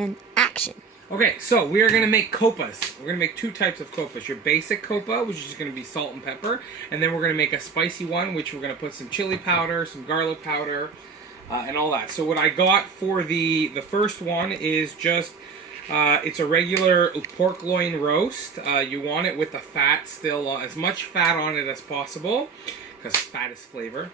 And action. Okay, so we are going to make Coppas. We're going to make two types of Coppas. Your basic Coppa, which is just going to be salt and pepper. And then we're going to make a spicy one, which we're going to put some chili powder, some garlic powder, and all that. So what I got for the first one is just, it's a regular pork loin roast. You want it with the fat still, as much fat on it as possible, because fat is flavor.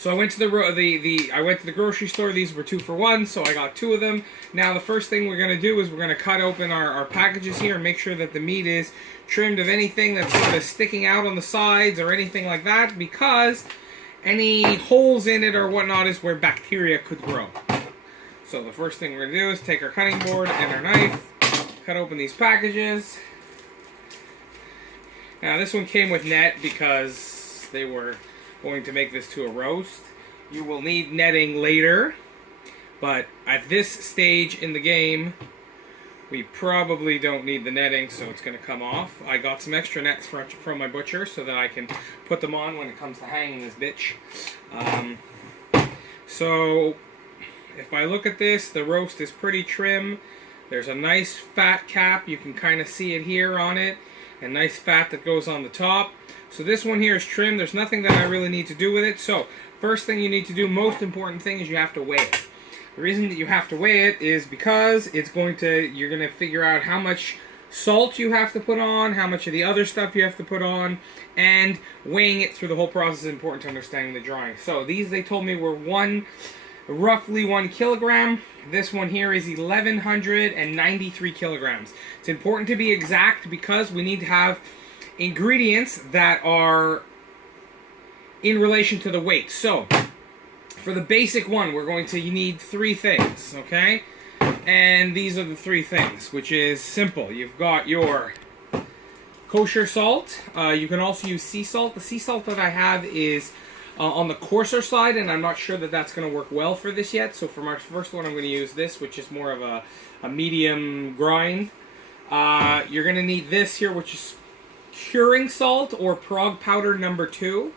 So I went to the grocery store. These were 2 for 1, so I got 2 of them. Now the first thing we're going to do is we're going to cut open our packages here and make sure that the meat is trimmed of anything that's sort of sticking out on the sides or anything like that, because any holes in it or whatnot is where bacteria could grow. So the first thing we're going to do is take our cutting board and our knife, cut open these packages. Now this one came with net because they were going to make this to a roast. You will need netting later, but at this stage in the game we probably don't need the netting, so it's going to come off. I got some extra nets from my butcher so that I can put them on when it comes to hanging this bitch. So if I look at this, the roast is pretty trim. There's a nice fat cap, you can kind of see it here on it, and nice fat that goes on the top. So this one here is trim. There's nothing that I really need to do with it. So first thing you need to do, most important thing, is you have to weigh it. The reason that you have to weigh it is because you're going to figure out how much salt you have to put on, how much of the other stuff you have to put on, and weighing it through the whole process is important to understanding the drawing. So these, they told me, were roughly 1 kilogram. This one here is 1,193 kilograms. It's important to be exact because we need to have ingredients that are in relation to the weight. So for the basic one, you need 3 things, okay? And these are the 3 things, which is simple. You've got your kosher salt. You can also use sea salt. The sea salt that I have is on the coarser side, and I'm not sure that that's going to work well for this yet. So for my first one, I'm going to use this, which is more of a medium grind. You're going to need this here, which is curing salt or Prague powder number 2.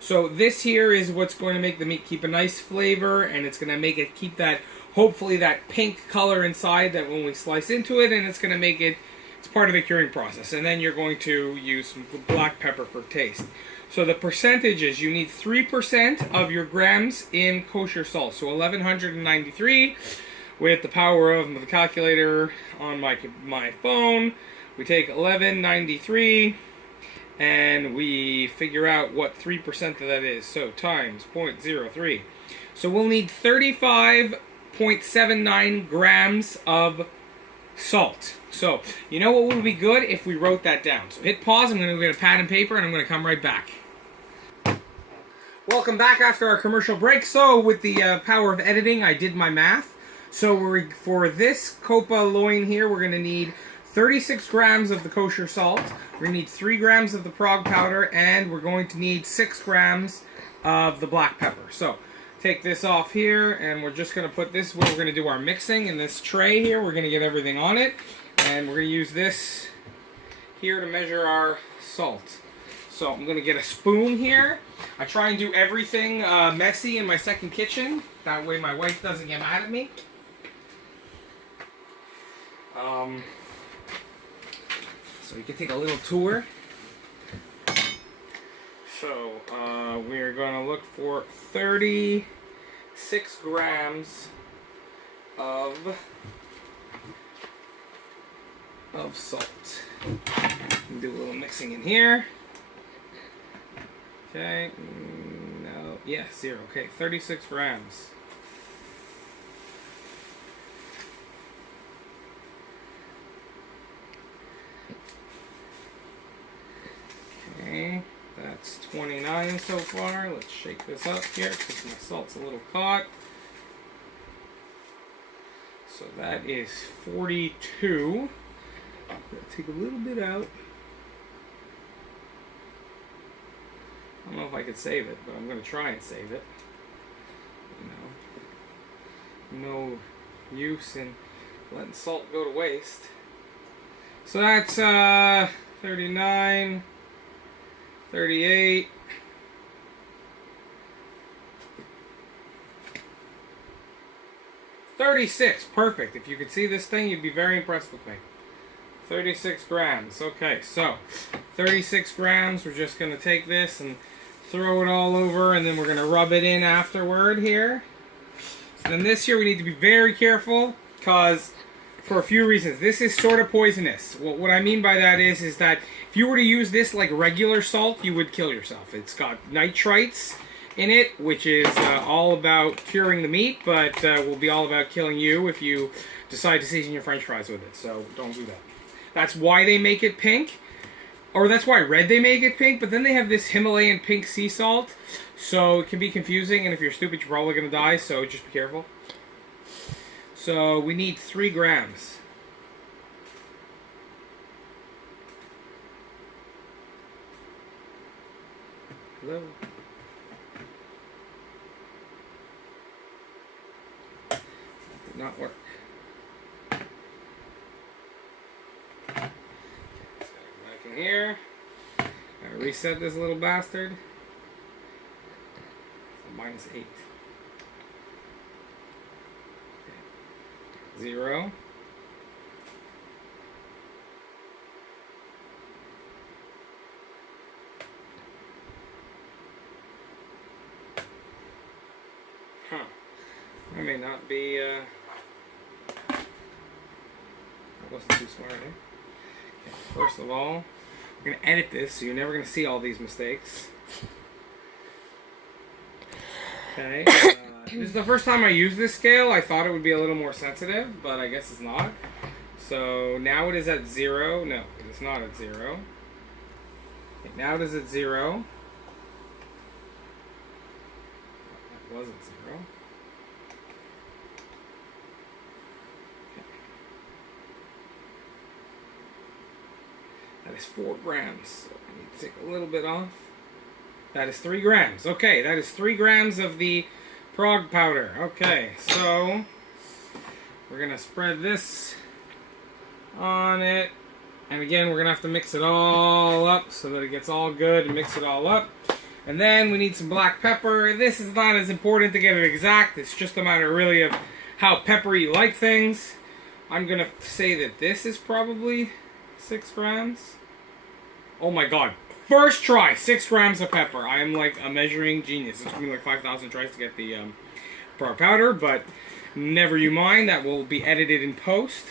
So this here is what's going to make the meat keep a nice flavor, and it's going to make it keep that, hopefully, that pink color inside that when we slice into it, and it's going to make it, it's part of the curing process. And then you're going to use some black pepper for taste. So the percentages, you need 3% of your grams in kosher salt. So 1,193 with the power of the calculator on my phone. We take 1193 and we figure out what 3% of that is. So times 0.03. So we'll need 35.79 grams of salt. So you know what would be good if we wrote that down. So hit pause. I'm going to get a pad and paper and I'm going to come right back. Welcome back after our commercial break. So with the power of editing, I did my math. So for this Coppa loin here, we're going to need 36 grams of the kosher salt, we're going to need 3 grams of the Prague powder, and we're going to need 6 grams of the black pepper. So take this off here, and we're just going to put this where we're going to do our mixing in this tray here. We're going to get everything on it, and we're going to use this here to measure our salt. So I'm going to get a spoon here. I try and do everything messy in my second kitchen. That way my wife doesn't get mad at me. So you can take a little tour. So we're going to look for 36 grams of salt. Do a little mixing in here. Okay, no, yeah, 0. Okay, 36 grams. Okay, that's 29 so far. Let's shake this up here because my salt's a little caught. So that is 42. I'm going to take a little bit out. I don't know if I could save it, but I'm going to try and save it. You know, no use in letting salt go to waste. So that's 39, 38, 36, perfect. If you could see this thing, you'd be very impressed with me. 36 grams. Okay, so 36 grams. We're just going to take this and throw it all over, and then we're going to rub it in afterward here. So then this here, we need to be very careful, because for a few reasons. This is sort of poisonous. What I mean by that is that if you were to use this like regular salt, you would kill yourself. It's got nitrites in it, which is all about curing the meat, but will be all about killing you if you decide to season your French fries with it. So don't do that. That's why they make it pink. Or that's why I read they make it pink, but then they have this Himalayan pink sea salt, so it can be confusing, and if you're stupid, you're probably going to die, so just be careful. So we need 3 grams. Hello? That did not work. Here. I reset this little bastard. So minus 8. Okay. 0. Huh. I may not be, I wasn't too smart, eh? Okay. First of all, I'm going to edit this, so you're never going to see all these mistakes. Okay. This is the first time I use this scale. I thought it would be a little more sensitive, but I guess it's not. So now it is at 0. No, it is not at 0. Okay, now it is at 0. That was at 0. That is 4 grams. So I need to take a little bit off. That is 3 grams. Okay, that is 3 grams of the Prague powder. Okay, so we're going to spread this on it. And again, we're going to have to mix it all up so that it gets all good and mix it all up. And then we need some black pepper. This is not as important to get it exact. It's just a matter really of how peppery you like things. I'm going to say that this is probably 6 grams. Oh my god. First try, 6 grams of pepper. I am like a measuring genius. It took me like 5,000 tries to get the Prague powder, but never you mind. That will be edited in post.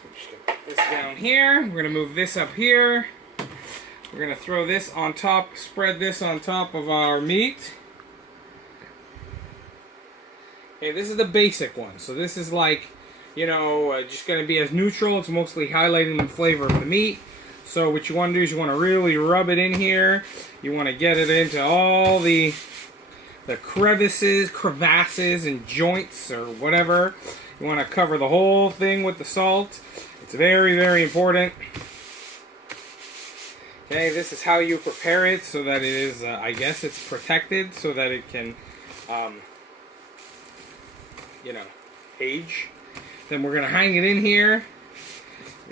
Switch this down here. We're going to move this up here. We're going to throw this on top, spread this on top of our meat. Okay, this is the basic one. So this is like, you know, just going to be as neutral. It's mostly highlighting the flavor of the meat. So what you want to do is you want to really rub it in here. You want to get it into all the crevasses and joints or whatever. You want to cover the whole thing with the salt. It's very, very important. Okay, this is how you prepare it so that it is, I guess it's protected so that it can, you know, age. Then we're going to hang it in here.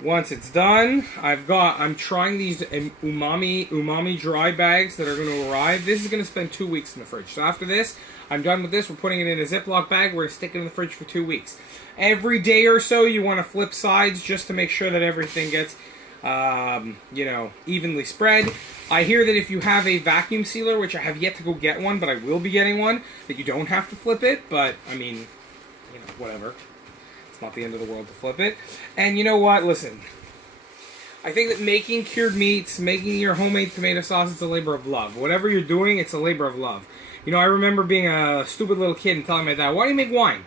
Once it's done, I'm trying these umami dry bags that are going to arrive. This is going to spend 2 weeks in the fridge. So after this, I'm done with this. We're putting it in a Ziploc bag. We're going to stick it in the fridge for 2 weeks. Every day or so, you want to flip sides just to make sure that everything gets, you know, evenly spread. I hear that if you have a vacuum sealer, which I have yet to go get one, but I will be getting one, that you don't have to flip it. But, I mean, you know, whatever. Not the end of the world to flip it. And you know what? Listen. I think that making cured meats, making your homemade tomato sauce, it's a labor of love. Whatever you're doing, it's a labor of love. You know, I remember being a stupid little kid and telling my dad, why do you make wine?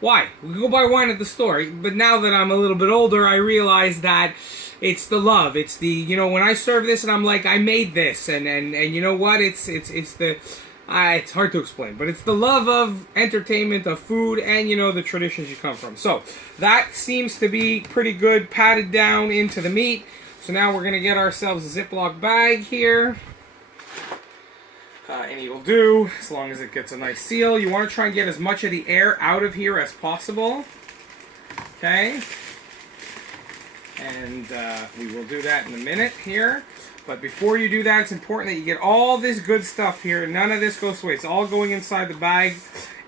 Why? We can go buy wine at the store. But now that I'm a little bit older, I realize that it's the love. It's the, you know, when I serve this and I'm like, I made this. And you know what? It's the... it's hard to explain, but it's the love of entertainment, of food, and, you know, the traditions you come from. So, that seems to be pretty good, patted down into the meat. So now we're going to get ourselves a Ziploc bag here. Any will do, as long as it gets a nice seal. You want to try and get as much of the air out of here as possible. Okay? And we will do that in a minute here. But before you do that, it's important that you get all this good stuff here. None of this goes away. It's all going inside the bag.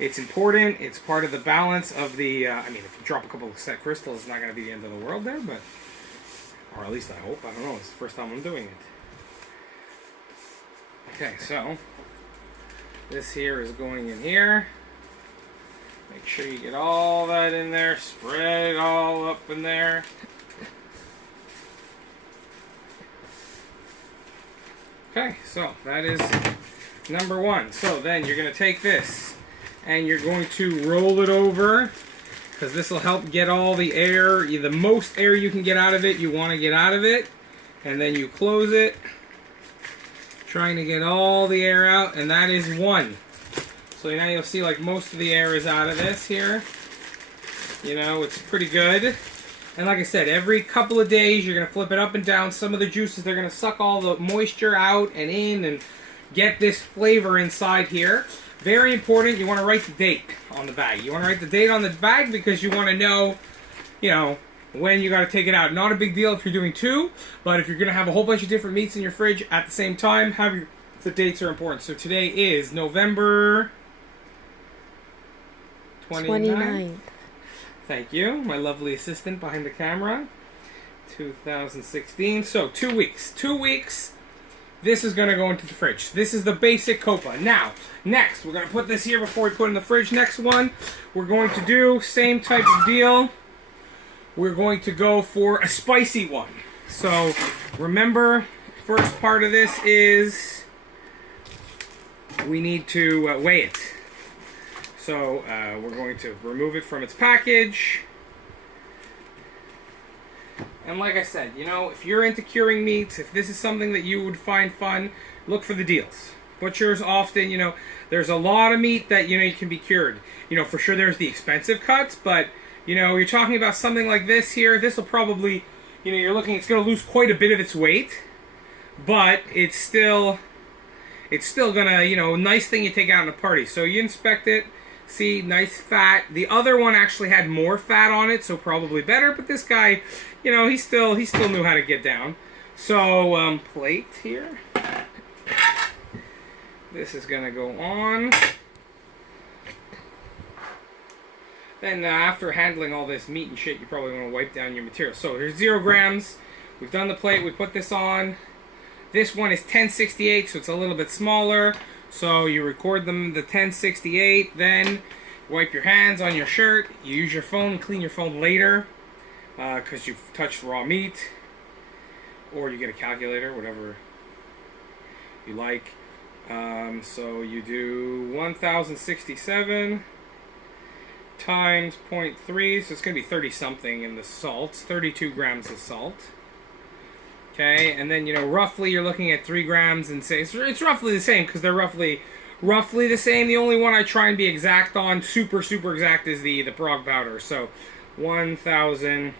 It's important. It's part of the balance of the, I mean, if you drop a couple of set crystals, it's not going to be the end of the world there, but, or at least I hope. I don't know. It's the first time I'm doing it. Okay, so this here is going in here. Make sure you get all that in there. Spread it all up in there. Okay, so that is number one. So then you're going to take this and you're going to roll it over, because this will help get all the air, the most air you can get out of it, you want to get out of it. And then you close it, trying to get all the air out, and that is one. So now you'll see like most of the air is out of this here. You know, it's pretty good. And like I said, every couple of days you're going to flip it up and down. Some of the juices, they're going to suck all the moisture out and in and get this flavor inside here. Very important, you want to write the date on the bag. You want to write the date on the bag because you want to know, you know, when you got to take it out. Not a big deal if you're doing two, but if you're going to have a whole bunch of different meats in your fridge at the same time, the dates are important. So today is November 29th. Thank you, my lovely assistant behind the camera. 2016. So 2 weeks. 2 weeks. This is going to go into the fridge. This is the basic Coppa. Now, next, we're going to put this here before we put it in the fridge. Next one, we're going to do same type of deal. We're going to go for a spicy one. So, remember, first part of this is we need to weigh it. So, we're going to remove it from its package. And like I said, you know, if you're into curing meats, if this is something that you would find fun, look for the deals. Butchers often, you know, there's a lot of meat that, you know, you can be cured. You know, for sure there's the expensive cuts, but, you know, you're talking about something like this here. This will probably, you know, you're looking, it's going to lose quite a bit of its weight, but it's still going to, you know, nice thing you take out in a party. So you inspect it. See, nice fat. The other one actually had more fat on it, so probably better. But this guy, you know, he still knew how to get down. So, plate here. This is gonna go on. Then after handling all this meat and shit, you probably want to wipe down your material. So there's 0 grams. We've done the plate. We put this on. This one is 1068, so it's a little bit smaller. So you record them the 1068, then wipe your hands on your shirt. You use your phone, clean your phone later because you've touched raw meat. Or you get a calculator, whatever you like. So you do 1067 times 0.3, so it's going to be 30 something in the salt, 32 grams of salt. Okay, and then, you know, roughly you're looking at 3 grams and say it's roughly the same because they're roughly the same. The only one I try and be exact on, super exact, is the Prague powder. So 1,000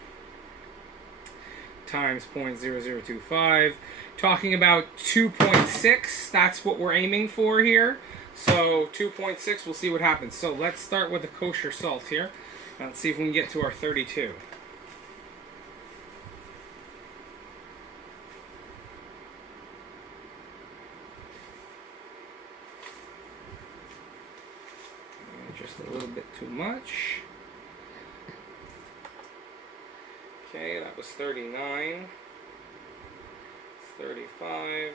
times 0.0025, talking about 2.6. That's what we're aiming for here. So 2.6, we'll see what happens. So let's start with the kosher salt here. Let's see if we can get to our 32. Just a little bit too much. Okay, that was 39. 35.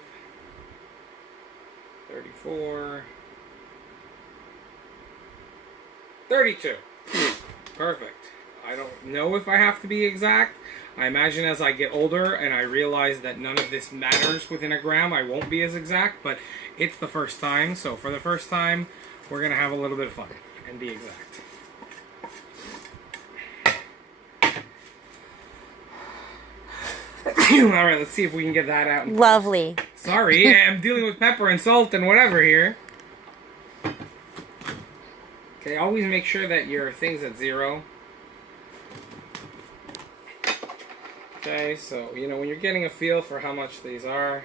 34. 32. Perfect. I don't know if I have to be exact. I imagine as I get older and I realize that none of this matters within a gram, I won't be as exact, but it's the first time. So for the first time, we're going to have a little bit of fun and be exact. Alright, let's see if we can get that out. Lovely. Sorry, I'm dealing with pepper and salt and whatever here. Okay, always make sure that your thing's at 0. Okay, so, you know, when you're getting a feel for how much these are,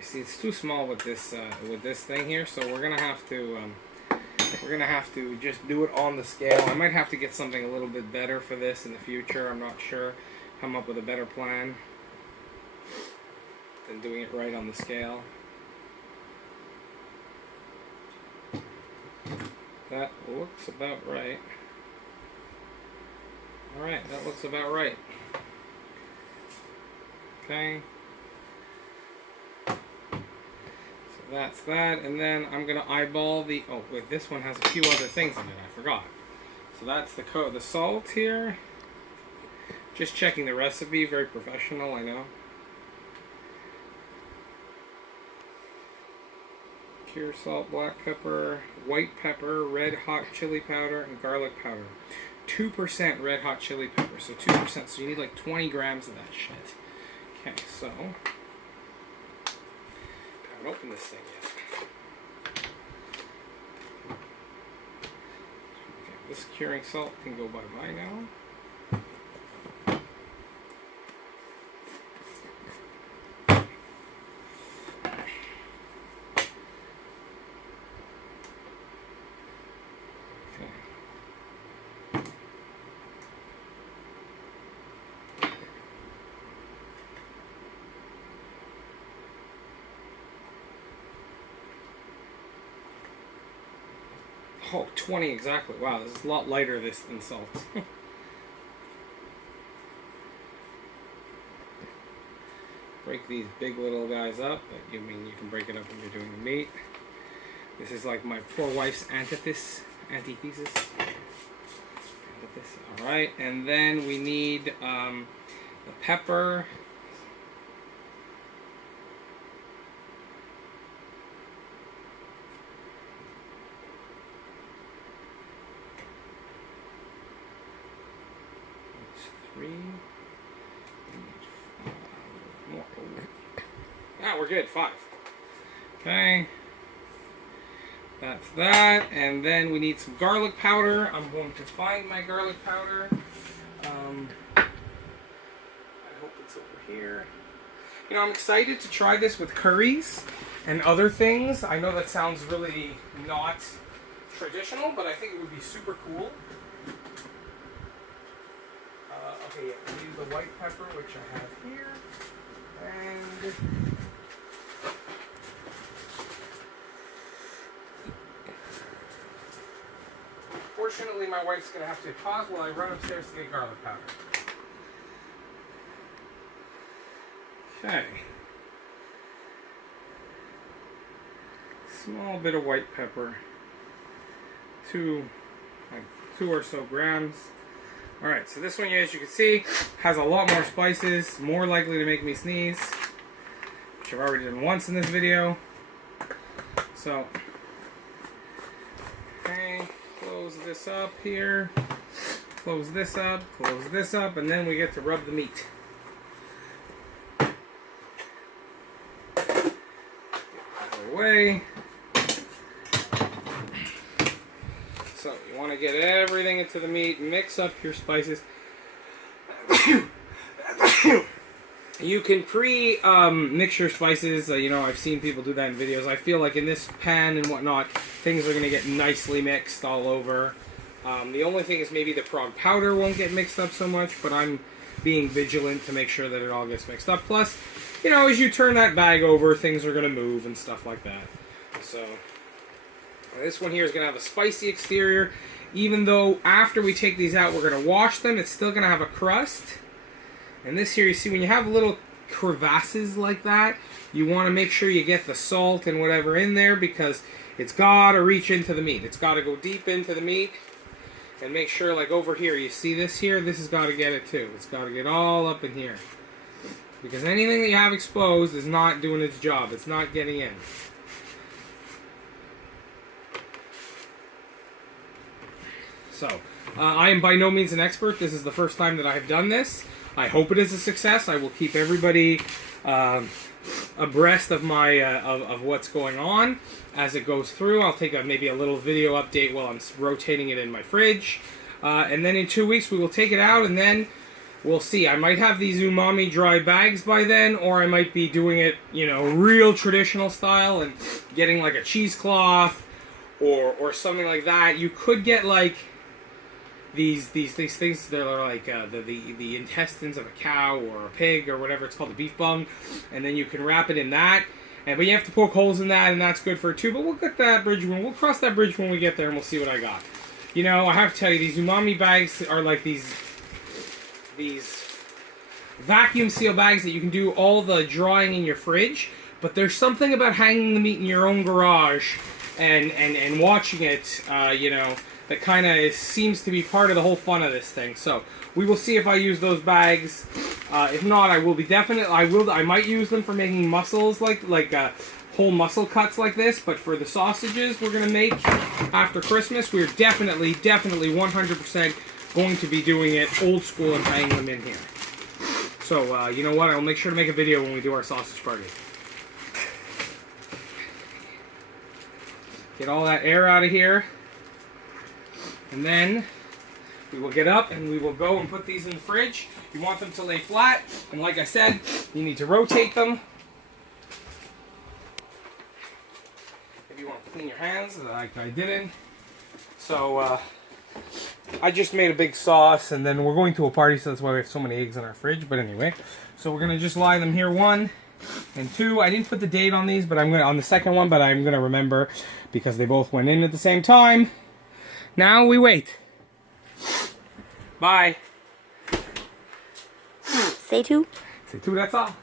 see, it's too small with this thing here, so we're gonna have to we're going to have to just do it on the scale. I might have to get something a little bit better for this in the future. I'm not sure. Come up with a better plan than doing it right on the scale. That looks about right. Alright, that looks about right. Okay. So that's that, and then I'm going to eyeball the... Oh, wait, this one has a few other things in it, I forgot. So that's the salt here. Just checking the recipe, very professional, I know. Pure salt, black pepper, white pepper, red hot chili powder, and garlic powder. 2% red hot chili pepper, so 2%, so you need like 20 grams of that shit. Okay, so I haven't opened this thing yet. Okay, this curing salt can go bye-bye now. Oh, 20 exactly. Wow, this is a lot lighter than salt. Break these big little guys up. You mean you can break it up when you're doing the meat. This is like my poor wife's antithesis. Alright, and then we need the pepper. We're good. 5. Okay. That's that. And then we need some garlic powder. I'm going to find my garlic powder. I hope it's over here. You know, I'm excited to try this with curries and other things. I know that sounds really not traditional, but I think it would be super cool. Okay, yeah, we need the white pepper, which I have here. And fortunately, my wife's going to have to pause while I run upstairs to get garlic powder. Okay. Small bit of white pepper. 2 or so grams. Alright, so this one, as you can see, has a lot more spices, more likely to make me sneeze, which I've already done once in this video. So, okay, close this up here, close this up, and then we get to rub the meat. Get that away. So you want to get everything into the meat, mix up your spices. You can mix your spices. You know, I've seen people do that in videos. I feel like in this pan and whatnot, things are going to get nicely mixed all over. The only thing is maybe the Prague powder won't get mixed up so much, but I'm being vigilant to make sure that it all gets mixed up. Plus, you know, as you turn that bag over, things are going to move and stuff like that. So this one here is going to have a spicy exterior. Even though after we take these out, we're going to wash them, it's still going to have a crust. And this here, you see, when you have little crevasses like that, you want to make sure you get the salt and whatever in there, because it's got to reach into the meat. It's got to go deep into the meat. And make sure, like over here, you see this here? This has got to get it too. It's got to get all up in here. Because anything that you have exposed is not doing its job. It's not getting in. So, I am by no means an expert. This is the first time that I have done this. I hope it is a success. I will keep everybody abreast of my of what's going on as it goes through. I'll take maybe a little video update while I'm rotating it in my fridge. And then in 2 weeks we will take it out, and then we'll see. I might have these umami dry bags by then, or I might be doing it, you know, real traditional style and getting like a cheesecloth or something like that. You could get like these things that are like the intestines of a cow or a pig or whatever it's called, the beef bung, and then you can wrap it in that. But you have to poke holes in that, and that's good for it too. But we'll get that bridge when we'll cross that bridge when we get there, and we'll see what I got. You know, I have to tell you, these umami bags are like these vacuum seal bags that you can do all the drying in your fridge. But there's something about hanging the meat in your own garage and watching it, you know, that kind of seems to be part of the whole fun of this thing. So we will see if I use those bags. If not, I will be I might use them for making mussels, like whole mussel cuts like this. But for the sausages we're gonna make after Christmas, we're definitely 100% going to be doing it old school and hanging them in here. So you know what? I'll make sure to make a video when we do our sausage party. Get all that air out of here. And then we will get up and we will go and put these in the fridge. You want them to lay flat. And like I said, you need to rotate them. If you want to clean your hands, like I didn't. So I just made a big sauce, and then we're going to a party, so that's why we have so many eggs in our fridge. But anyway, so we're going to just lie them here, 1 and 2. I didn't put the date on these, but I'm going to, on the second one, but I'm going to remember because they both went in at the same time. Now we wait. Bye. Say two. Say two, that's all.